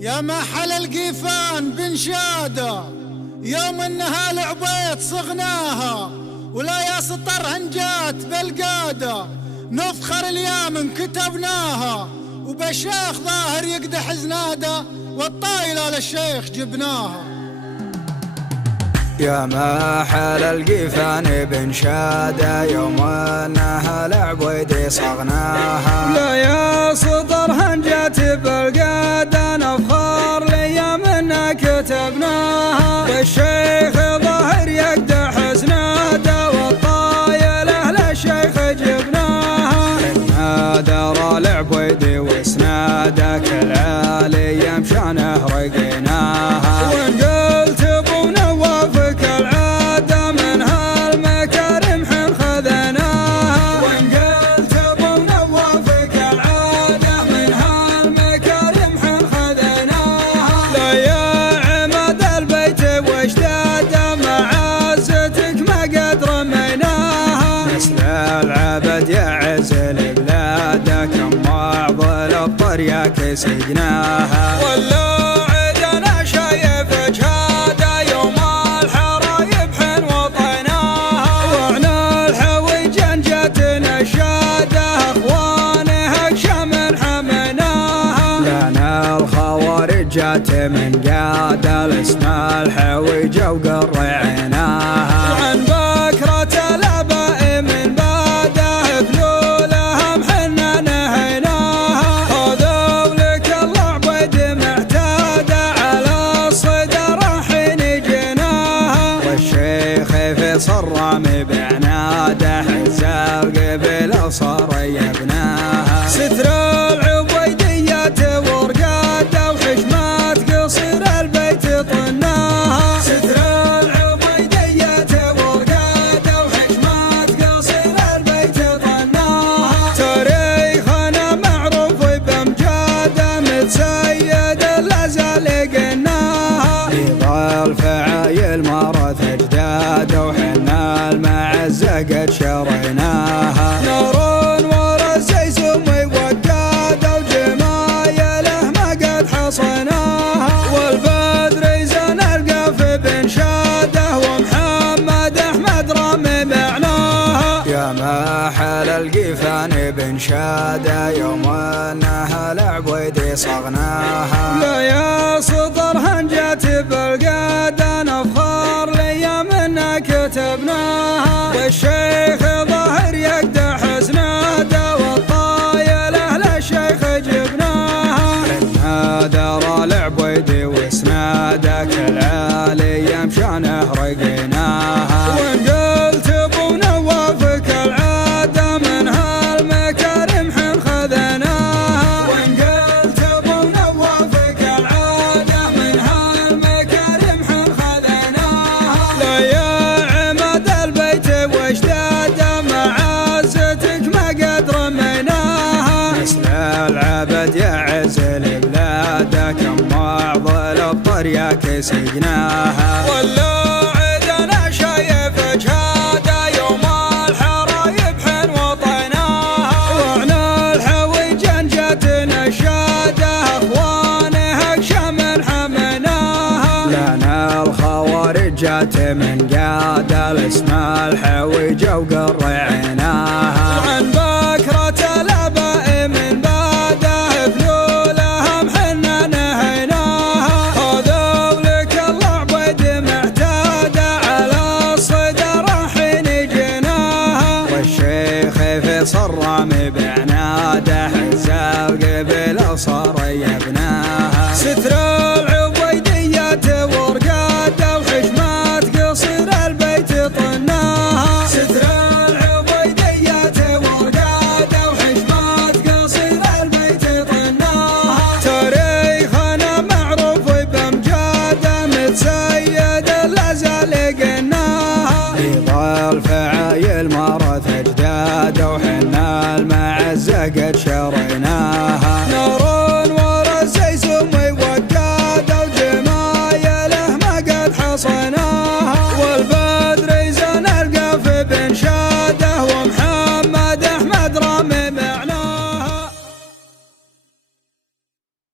يا محل القيفان بنشاده يوم انها لعبيت صغناها، ولا يا سطر هنجات بالقاده نفخر اليوم كتبناها، وبالشيخ ظاهر يقدح زناده والطايله للشيخ جبناها. يا محل القيفان بنشاده يوم انها لعبيت صغناها، لا يا سطر هنجات بالقاده نفخر ليام منا كتبناها، بالشيخ ظاهر يقدح زناده والطايله للشيخ جبناها. إنا درى العبيدي وسناده كل عالي يمشانه رقيناها، وإن قلت ابو نواف كالعاده من هالمكارم حن خذناها، وإن قلت ابو نواف كالعاده من هالمكارم حن خذناها. لا يا عماد البيت واجداده معزتك ما قد رميناها، مثل العبد يعز البلاده كم معضل الطريق سجناها. ولا عدنا شايف جهاده يوم الحرايب حن وطيناها، وعنا الحويج جاتنا الشاده اخوانه اقشم حميناها. لنا الخوارج جات من قاده لسنا الحويج وقرعناها، وعن بكرة الاباء من باده فلولهم حنا نهيناها. هذا ولك العبيد معتاده على الصدر حين جناها، والشيخ فيصل رامي بعناده حز القبل وصار يبناها. ستر العبيديات ورقاده وحشمات قصير البيت طناها، ستر العبيديات ورقاده وحشمات قصير البيت طناها. تاريخنا معروف بامجاده متسيد لازال قناها، رضا الفعايل مرث اجداده وحنا المعزه قد شريناها. نار ورزي سمي وقاده وجمايله ما قد حصناها، والبدر زن القف بنشاده ومحمد احمد رامي معناها. يا محل القيفان بنشاده يوم انها لعبيدي صغناها، لا يا سطر هنجات بالقاده نفخر ليام منا كتبناها، والشيخ ظاهر يقدح زناده والطايله للشيخ جبناها. إنا درى العبيدي وسناده كل عالي يمشانه رقيناها، وإن قلت ابو نواف كالعاده من هالمكارم حن خذناها، وإن قلت ابو نواف كالعاده من هالمكارم حن خذناها. لا يا عماد البيت واجداده معزتك ما قد رميناها، مثل العبد يعز البلاده كم معضل الطريق سجناها. ولا عدنا شايف جهاده يوم الحرايب حن وطيناها، وعنا الحويج جاتنا الشاده اخوانه اقشم حميناها. لنا الخوارج جات من قاده لسنا الحويج وقرعناها، وعن بكرة الاباء من باده فلولهم حنا نهيناها. هذا ولك العبيد معتاده على الصدر حين جناها، والشيخ فيصل رامي بعناده حز القبل وصار يبناها. ستر